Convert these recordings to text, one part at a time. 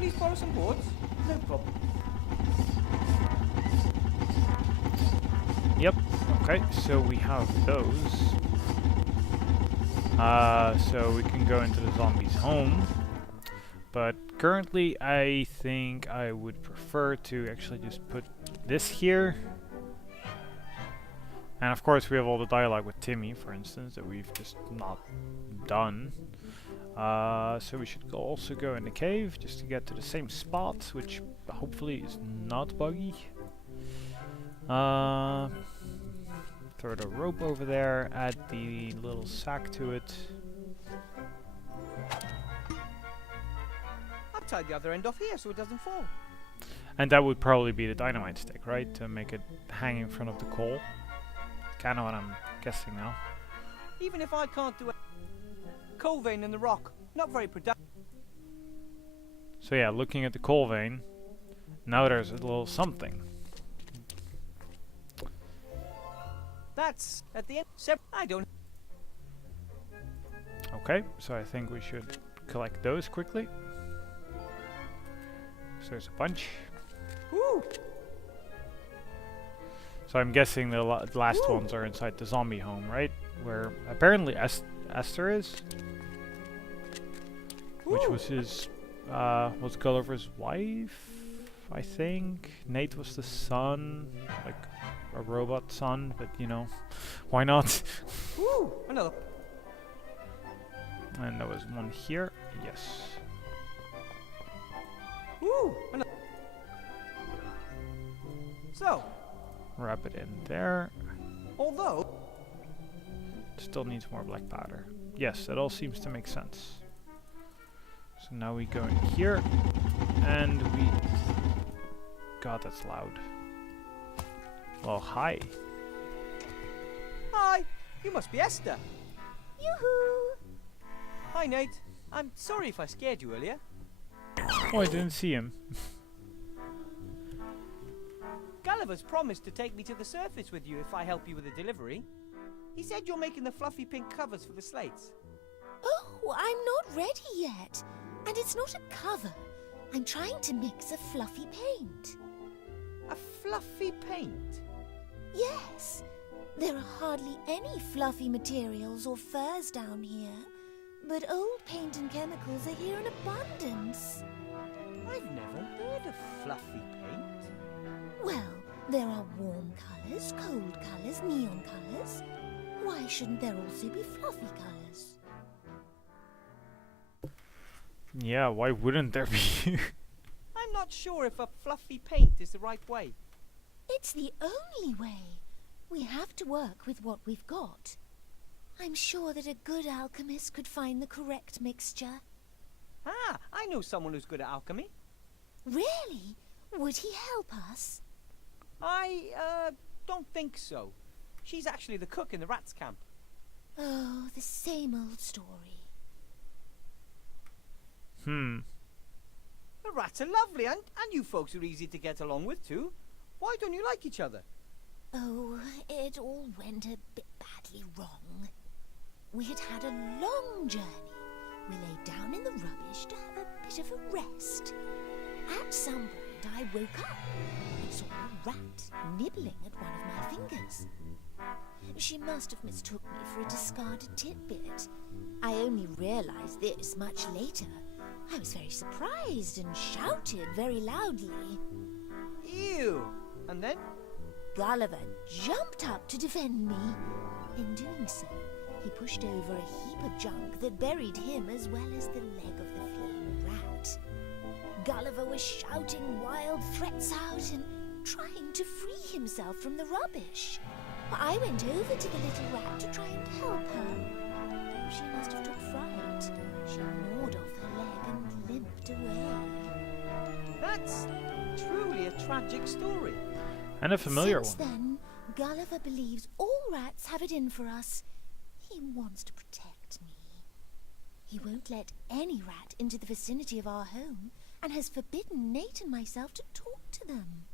please borrow some boards? No problem. Yep. Okay, so we have those. So we can go into the zombies' home. But currently, I think I would prefer to actually just put this here. And of course, we have all the dialogue with Timmy, for instance, that we've just not done. So we should also go in the cave just to get to the same spot, which hopefully is not buggy. Throw the rope over there, add the little sack to it. I've tied the other end off here so it doesn't fall. And that would probably be the dynamite stick, right? To make it hang in front of the coal. Kind of what I'm guessing now. Even if I can't do it. Coal vein in the rock. Not very productive. So yeah, looking at the coal vein, now there's a little something. That's at the end. I don't. Okay, so I think we should collect those quickly. So there's a bunch. Woo! So I'm guessing the last ones are inside the zombie home, right? Where apparently Esther is. Which was his, was Gulliver's wife, I think. Nate was the son, like a robot son, but you know, why not? Woo! Another. And there was one here, yes. Woo! Another. So. Wrap it in there. Although. Still needs more black powder. Yes, that all seems to make sense. So now we go in here, and we... God, that's loud. Well, hi. Hi! You must be Esther. Yoo-hoo! Hi, Nate. I'm sorry if I scared you earlier. Oh, I didn't see him. Gulliver's promised to take me to the surface with you if I help you with the delivery. He said you're making the fluffy pink covers for the slates. Oh, I'm not ready yet. And it's not a cover. I'm trying to mix a fluffy paint. A fluffy paint? Yes. There are hardly any fluffy materials or furs down here. But old paint and chemicals are here in abundance. I've never heard of fluffy paint. Well, there are warm colours, cold colours, neon colours. Why shouldn't there also be fluffy colours? Yeah, why wouldn't there be? I'm not sure if a fluffy paint is the right way. It's the only way. We have to work with what we've got. I'm sure that a good alchemist could find the correct mixture. Ah, I know someone who's good at alchemy. Really? Would he help us? I don't think so. She's actually the cook in the rats' camp. Oh, the same old story. The rats are lovely, and you folks are easy to get along with too. Why don't you like each other? Oh, it all went a bit badly wrong. We had had a long journey. We lay down in the rubbish to have a bit of a rest. At some point I woke up and saw a rat nibbling at one of my fingers. She must have mistook me for a discarded tidbit. I only realized this much later. I was very surprised and shouted very loudly. Ew! And then? Gulliver jumped up to defend me. In doing so, he pushed over a heap of junk that buried him as well as the leg of the fleeing rat. Gulliver was shouting wild threats out and trying to free himself from the rubbish. I went over to the little rat to try and help her. She must have took fright. She gnawed off her leg and limped away. That's truly a tragic story. And a familiar Since one. then, Gulliver believes all rats have it in for us. He wants to protect me. He won't let any rat into the vicinity of our home and has forbidden Nate and myself to talk to them.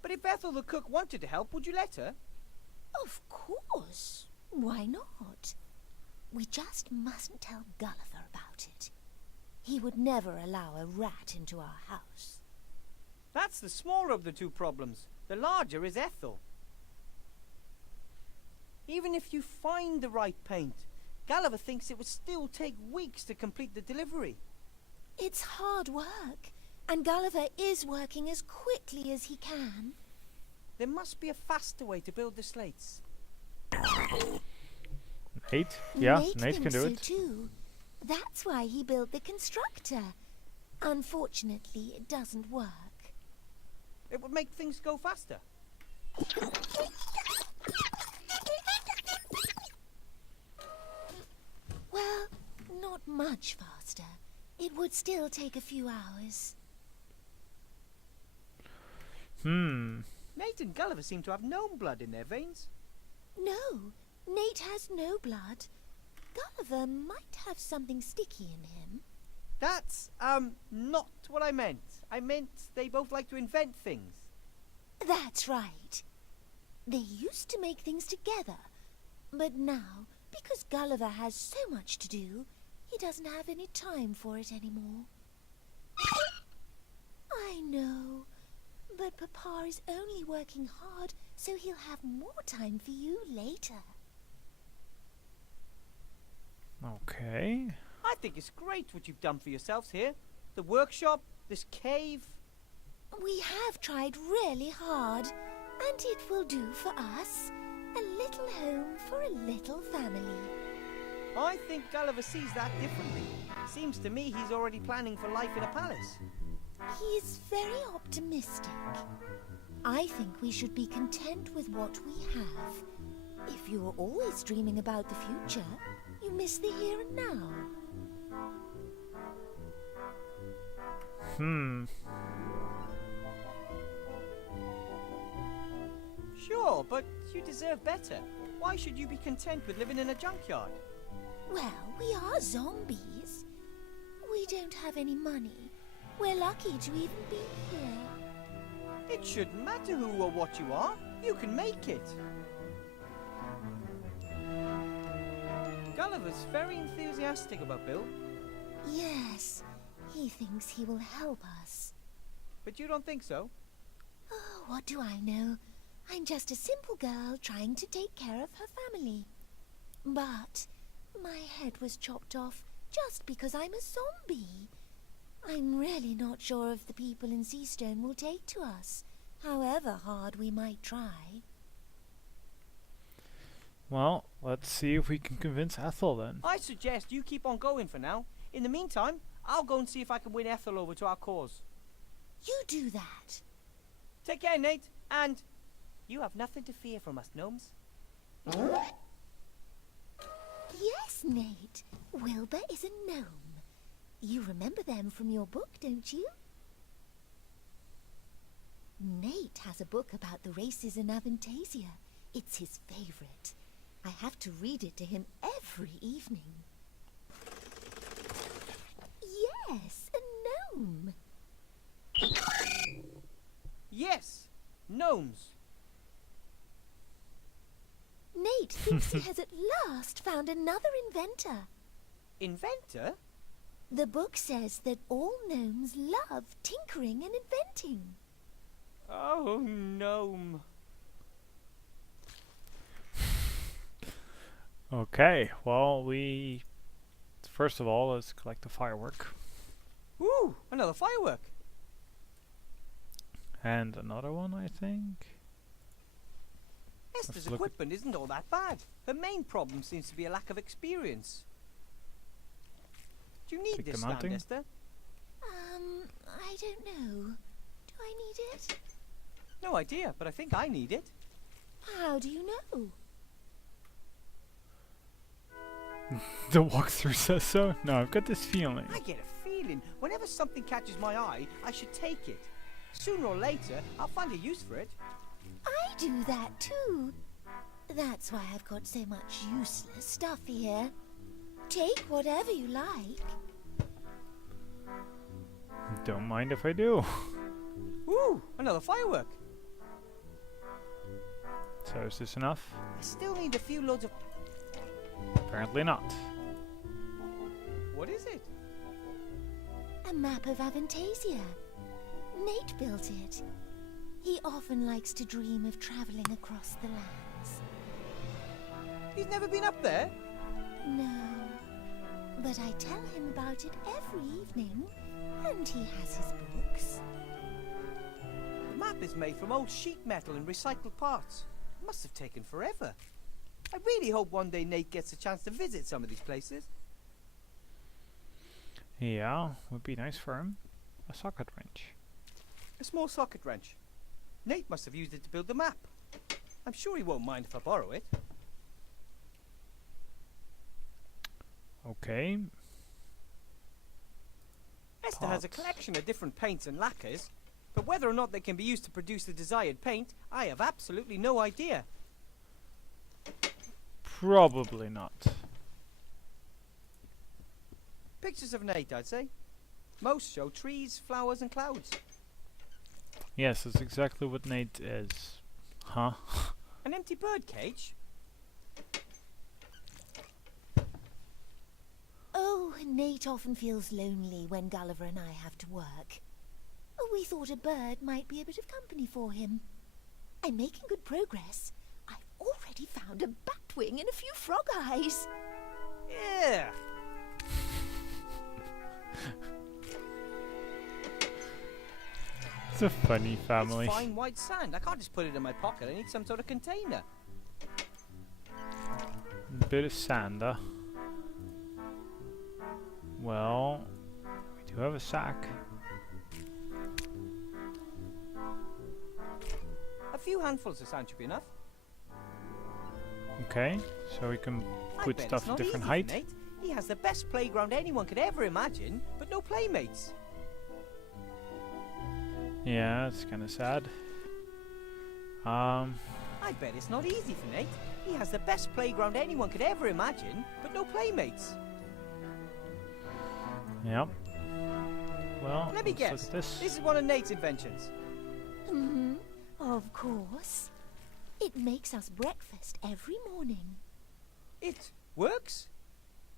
But if Ethel the cook wanted to help, would you let her? Of course. Why not? We just mustn't tell Gulliver about it. He would never allow a rat into our house. That's the smaller of the two problems. The larger is Ethel. Even if you find the right paint, Gulliver thinks it would still take weeks to complete the delivery. It's hard work, and Gulliver is working as quickly as he can. There must be a faster way to build the slates. Nate? Yeah, Nate thinks can do so it. too. That's why he built the constructor. Unfortunately, it doesn't work. It would make things go faster. Well, not much faster. It would still take a few hours. Nate and Gulliver seem to have gnome blood in their veins. No, Nate has no blood. Gulliver might have something sticky in him. That's, not what I meant. I meant they both like to invent things. That's right. They used to make things together, but now, because Gulliver has so much to do, he doesn't have any time for it anymore. I know, but Papa is only working hard so he'll have more time for you later. Okay. I think it's great what you've done for yourselves here. The workshop, this cave. We have tried really hard, and it will do for us. A little home for a little family. I think Gulliver sees that differently. Seems to me he's already planning for life in a palace. He is very optimistic. I think we should be content with what we have. If you're always dreaming about the future, you miss the here and now. Sure, but you deserve better. Why should you be content with living in a junkyard? Well, we are zombies. We don't have any money. We're lucky to even be here. It shouldn't matter who or what you are. You can make it. Gulliver's very enthusiastic about Bill. Yes, he thinks he will help us. But you don't think so? Oh, what do I know? I'm just a simple girl trying to take care of her family. But my head was chopped off just because I'm a zombie. I'm really not sure if the people in Seastone will take to us, however hard we might try. Well, let's see if we can convince Ethel then. I suggest you keep on going for now. In the meantime, I'll go and see if I can win Ethel over to our cause. You do that. Take care, Nate, and you have nothing to fear from us gnomes. Yes, Nate. Wilbur is a gnome. You remember them from your book, don't you? Nate has a book about the races in Avantasia. It's his favorite. I have to read it to him every evening. Yes, a gnome. Yes, gnomes. Nate thinks he has at last found another inventor. Inventor? The book says that all gnomes love tinkering and inventing. Oh, gnome. Okay, well, first of all, let's collect the firework. Ooh, another firework. And another one, I think. Esther's look. equipment isn't all that bad. Her main problem seems to be a lack of experience. Do you need Take this the stand, mounting? Esther? I don't know. Do I need it? No idea, but I think I need it. How do you know? The walkthrough says so? No, I've got this feeling. I get a feeling whenever something catches my eye, I should take it. Sooner or later, I'll find a use for it. I do that too. That's why I've got so much useless stuff here. Take whatever you like. Don't mind if I do. Ooh, another firework. So is this enough? I still need a few loads of... Apparently not. What is it? A map of Avantasia. Nate built it. He often likes to dream of traveling across the lands. He's never been up there? No. But I tell him about it every evening, and he has his books. The map is made from old sheet metal and recycled parts. It must have taken forever. I really hope one day Nate gets a chance to visit some of these places. Yeah, would be nice for him. A socket wrench. A small socket wrench. Nate must have used it to build the map. I'm sure he won't mind if I borrow it. Okay. Esther has a Pots. collection of different paints and lacquers, but whether or not they can be used to produce the desired paint, I have absolutely no idea. Probably not. Pictures of Nate, I'd say. Most show trees, flowers and clouds. Yes, that's exactly what Nate is. Huh? An empty bird cage? Oh, Nate often feels lonely when Gulliver and I have to work. We thought a bird might be a bit of company for him. I'm making good progress. I've already found a batwing and a few frog eyes. Yeah. It's a funny family. It's fine white sand. I can't just put it in my pocket. I need some sort of container. Bit of sand, huh? Well, we do have a sack. A few handfuls of sand should be enough. Okay, so we can I put bet stuff it's at not different easy for height. Nate. He has the best playground anyone could ever imagine, but no playmates. Yeah, it's kind of sad. I bet it's not easy for Nate. He has the best playground anyone could ever imagine, but no playmates. Yep. Well, Let me let's guess. look at this. This is one of Nate's inventions. Mm-hmm. Of course. It makes us breakfast every morning. It works?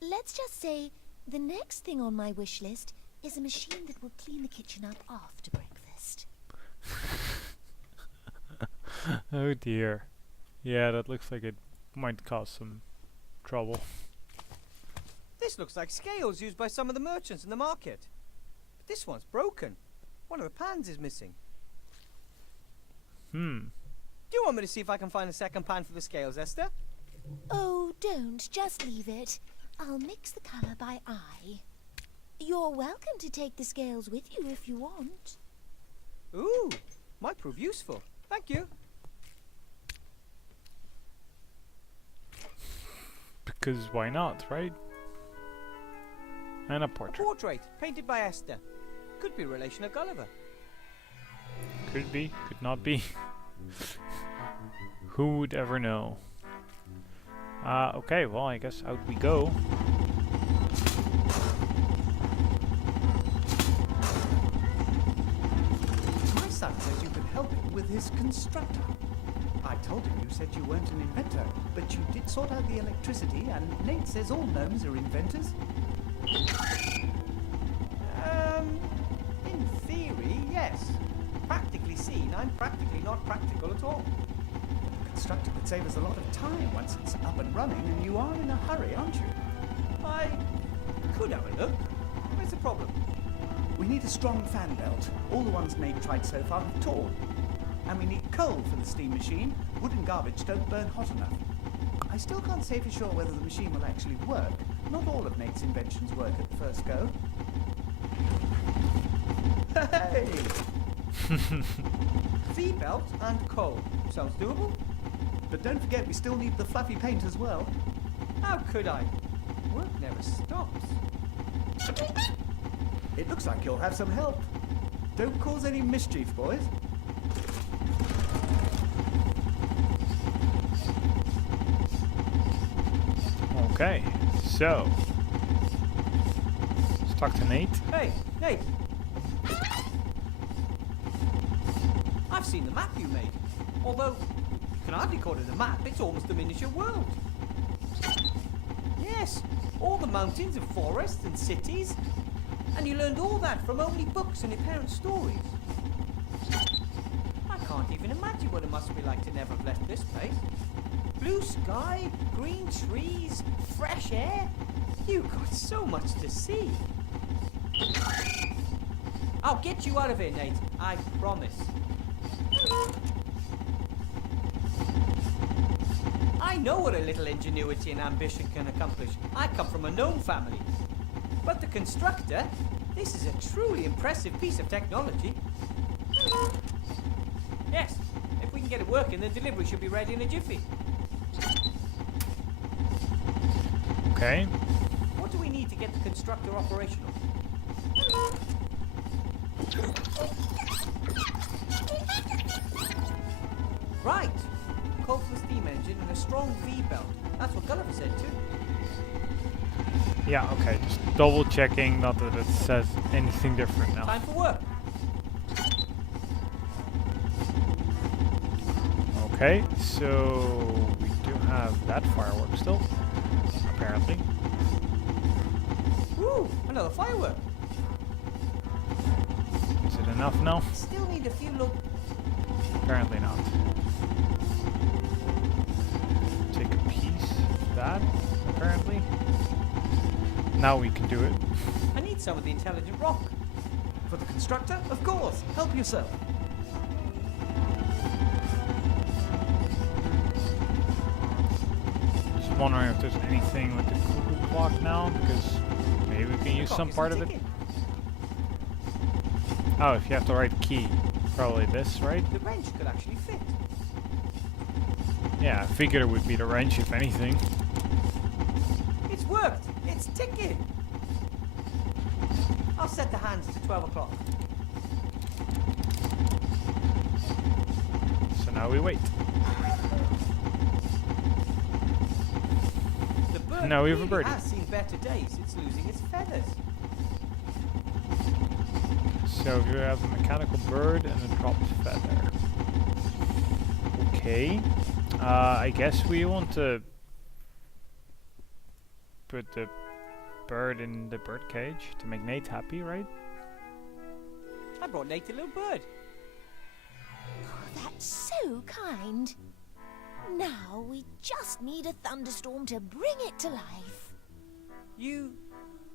Let's just say the next thing on my wish list is a machine that will clean the kitchen up after breakfast. Oh dear. Yeah, that looks like it might cause some trouble. This looks like scales used by some of the merchants in the market. But this one's broken. One of the pans is missing. Hmm. Do you want me to see if I can find a second pan for the scales, Esther? Oh, don't. Just leave it. I'll mix the colour by eye. You're welcome to take the scales with you if you want. Ooh, might prove useful. Thank you. Because why not, right? And a A portrait. portrait painted by Esther. Could be a relation of Gulliver. Could be, could not be. Who would ever know? Okay, well, I guess out we go. My son says you can help him with his constructor. I told him you said you weren't an inventor, but you did sort out the electricity, and Nate says all gnomes are inventors. In theory, yes. Practically seen, I'm practically not practical at all. The constructor could save us a lot of time once it's up and running, and you are in a hurry, aren't you? I could have a look. Where's the problem? We need a strong fan belt. All the ones Nate tried so far have torn. And we need coal for the steam machine. Wood and garbage don't burn hot enough. I still can't say for sure whether the machine will actually work. Not all of Nate's inventions work at the first go. Hey! V-belt and coal. Sounds doable. But don't forget, we still need the fluffy paint as well. How could I? Work never stops. It looks like you'll have some help. Don't cause any mischief, boys. Okay, so let's talk to Nate. Hey, Nate. I've seen the map you made. Although, you can hardly call it a map, it's almost a miniature world. Yes, all the mountains and forests and cities. And you learned all that from only books and your parents' stories. I can't even imagine what it must be like to never have left this place. Blue sky, green trees, fresh air. You've got so much to see. I'll get you out of here, Nate. I promise. I know what a little ingenuity and ambition can accomplish. I come from a gnome family. But the constructor, this is a truly impressive piece of technology. Yes, if we can get it working, the delivery should be ready in a jiffy. Okay. What do we need to get the constructor operational? Right. Coal for the steam engine and a strong V-belt. That's what Gulliver said too. Yeah, okay. Just double checking, not that it says anything different now. Time for work. Okay, so we do have that firework still, apparently. Ooh, another firework. Is it enough now? Still need a few little... Apparently not. Take a piece of that, apparently. Now we can do it. I need some of the intelligent rock. For the constructor? Of course. Help yourself. Just wondering if there's anything with the cuckoo clock now, because maybe we can use some part of it. Oh, if you have the right key. Probably this, right? The wrench could actually fit. Yeah, I figured it would be the wrench, if anything. It's worked. It's ticking. I'll set the hands to 12 o'clock. So now we wait. The bird Now we have a really birdie. has seen better days. It's losing its feathers. So you have a mechanical bird and a dropped feather. Okay. I guess we want to put the bird in the bird cage to make Nate happy, right? I brought Nate a little bird. Oh, that's so kind. Now we just need a thunderstorm to bring it to life. You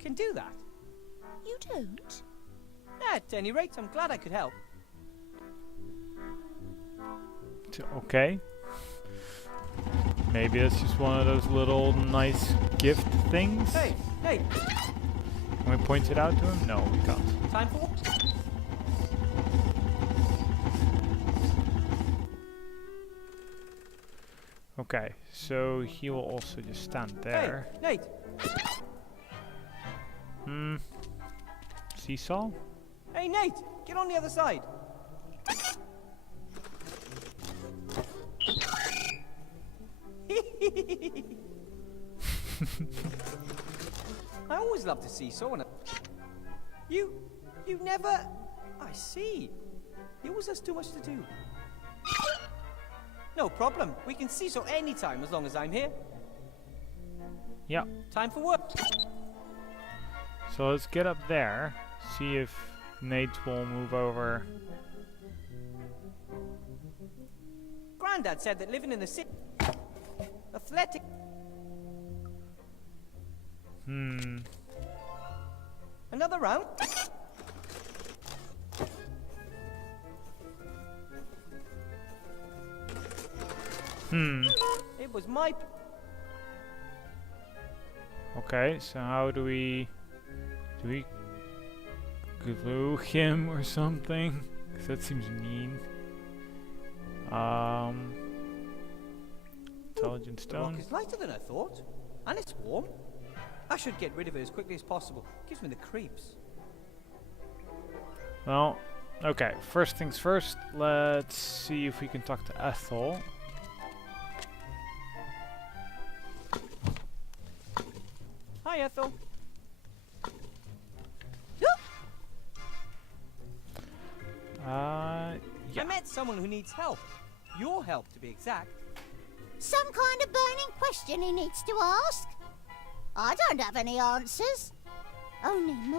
can do that? You don't? At any rate, I'm glad I could help. Okay. Maybe it's just one of those little nice gift things. Hey, Nate, Can we point it out to him? No, we can't. time for... Okay, so he will also just stand there. Hey, Nate. Seesaw? Hey, Nate, get on the other side. I always love to see someone. You never... I see. It was just too much to do. No problem. We can see so anytime as long as I'm here. Yeah. Time for work. So let's get up there, see if Nate will move over. Grandad said that living in the city... Athletic... Another round? It was my... Okay, so how do we glue him or something? 'Cause that seems mean. Intelligent The stone. rock is lighter than I thought. And it's warm. I should get rid of it as quickly as possible. Gives me the creeps. Well, okay, first things first, let's see if we can talk to Ethel. Hi, Ethel. Yeah. I met someone who needs help. Your help, to be exact. Some kind of burning question he needs to ask? I don't have any answers. Only more.